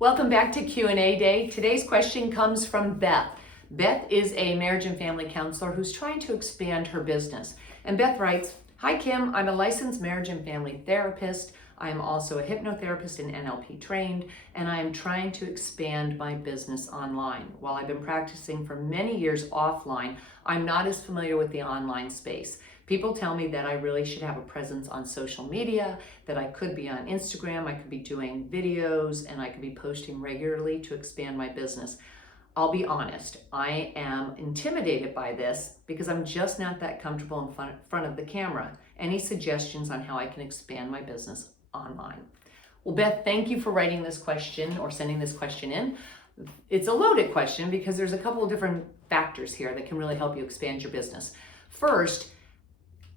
Welcome back to Q&A Day. Today's question comes from Beth. Beth is a marriage and family counselor who's trying to expand her business. And Beth writes, "Hi Kim, I'm a licensed marriage and family therapist. I'm also a hypnotherapist and NLP trained, and I am trying to expand my business online. While I've been practicing for many years offline, I'm not as familiar with the online space. People tell me that I really should have a presence on social media, that I could be on Instagram, I could be doing videos, and I could be posting regularly to expand my business. I'll be honest, I am intimidated by this because I'm just not that comfortable in front of the camera. Any suggestions on how I can expand my business online?" Well, Beth, thank you for writing this question or sending this question in. It's a loaded question because there's a couple of different factors here that can really help you expand your business. First,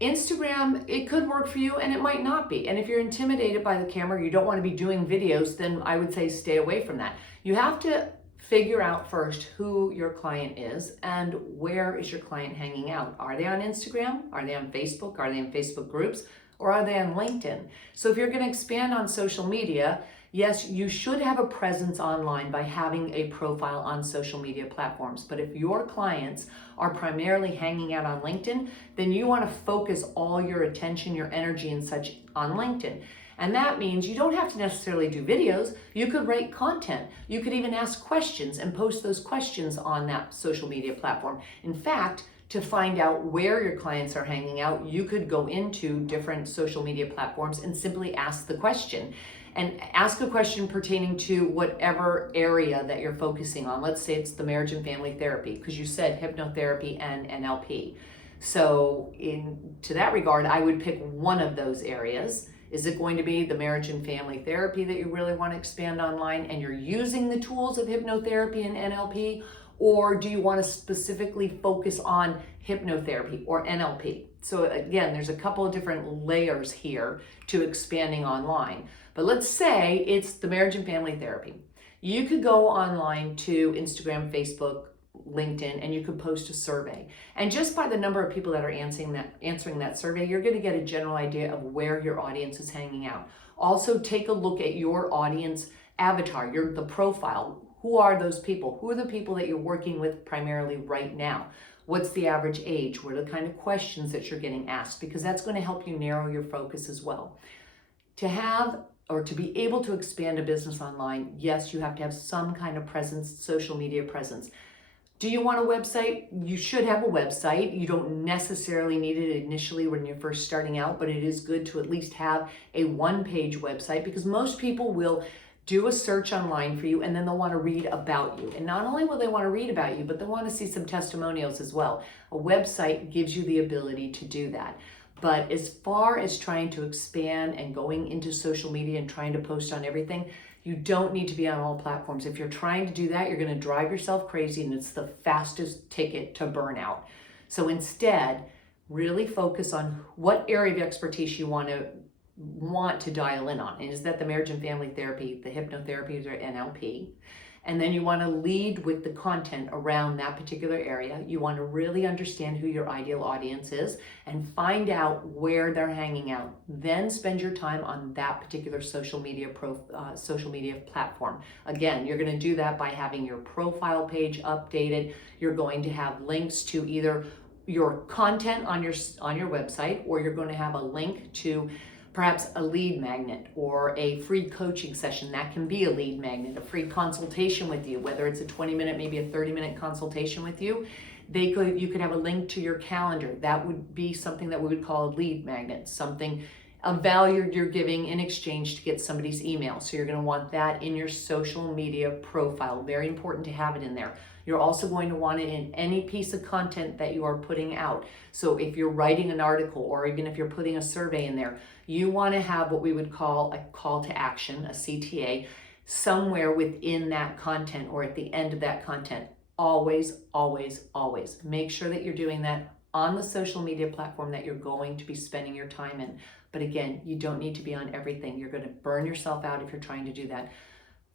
Instagram, it could work for you and it might not be. And if you're intimidated by the camera, you don't want to be doing videos, then I would say stay away from that. You have to figure out first who your client is and where is your client hanging out. Are they on Instagram? Are they on Facebook? Are they in Facebook groups? Or are they on LinkedIn? So if you're going to expand on social media, yes, you should have a presence online by having a profile on social media platforms. But if your clients are primarily hanging out on LinkedIn, then you want to focus all your attention, your energy and such on LinkedIn. And that means you don't have to necessarily do videos. You could write content. You could even ask questions and post those questions on that social media platform. In fact, to find out where your clients are hanging out, you could go into different social media platforms and simply ask the question. And ask a question pertaining to whatever area that you're focusing on. Let's say it's the marriage and family therapy, because you said hypnotherapy and NLP. So to that regard, I would pick one of those areas. Is it going to be the marriage and family therapy that you really want to expand online and you're using the tools of hypnotherapy and NLP? Or do you want to specifically focus on hypnotherapy or NLP? So again, there's a couple of different layers here to expanding online. But let's say it's the marriage and family therapy. You could go online to Instagram, Facebook, LinkedIn, and you could post a survey. And just by the number of people that are answering that survey, you're going to get a general idea of where your audience is hanging out. Also, take a look at your audience avatar, the profile. Who are those people? Who are the people that you're working with primarily right now? What's the average age? What are the kind of questions that you're getting asked? Because that's going to help you narrow your focus as well. To have or to be able to expand a business online, yes, you have to have some kind of presence, social media presence. Do you want a website? You should have a website. You don't necessarily need it initially when you're first starting out, but it is good to at least have a one-page website because most people will do a search online for you and then they'll want to read about you. And not only will they want to read about you, but they want to see some testimonials as well. A website gives you the ability to do that. But as far as trying to expand and going into social media and trying to post on everything, you don't need to be on all platforms. If you're trying to do that, you're going to drive yourself crazy and it's the fastest ticket to burnout. So instead, really focus on what area of expertise you want to dial in on. And is that the marriage and family therapy, the hypnotherapy, or NLP? And then you want to lead with the content around that particular area. You want to really understand who your ideal audience is and find out where they're hanging out. Then spend your time on that particular social media platform. Again, you're going to do that by having your profile page updated. You're going to have links to either your content on your website, or you're going to have a link to perhaps a lead magnet or a free coaching session. That can be a lead magnet, a free consultation with you, whether it's a 20-minute, maybe a 30-minute consultation with you. You could have a link to your calendar. That would be something that we would call a lead magnet, something of value you're giving in exchange to get somebody's email. So you're going to want that in your social media profile. Very important to have it in there. You're also going to want it in any piece of content that you are putting out. So if you're writing an article or even if you're putting a survey in there, you want to have what we would call a call to action, a CTA, somewhere within that content or at the end of that content. Always, always, always make sure that you're doing that on the social media platform that you're going to be spending your time in. But again, you don't need to be on everything. You're going to burn yourself out if you're trying to do that.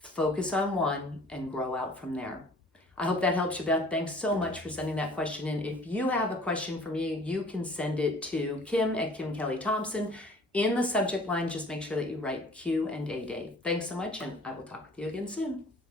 Focus on one and grow out from there. I hope that helps you, Beth. Thanks so much for sending that question in. If you have a question for me, you can send it to Kim at Kim Kelly Thompson In the subject line, just make sure that you write Q&A day. Thanks so much, and I will talk with you again soon.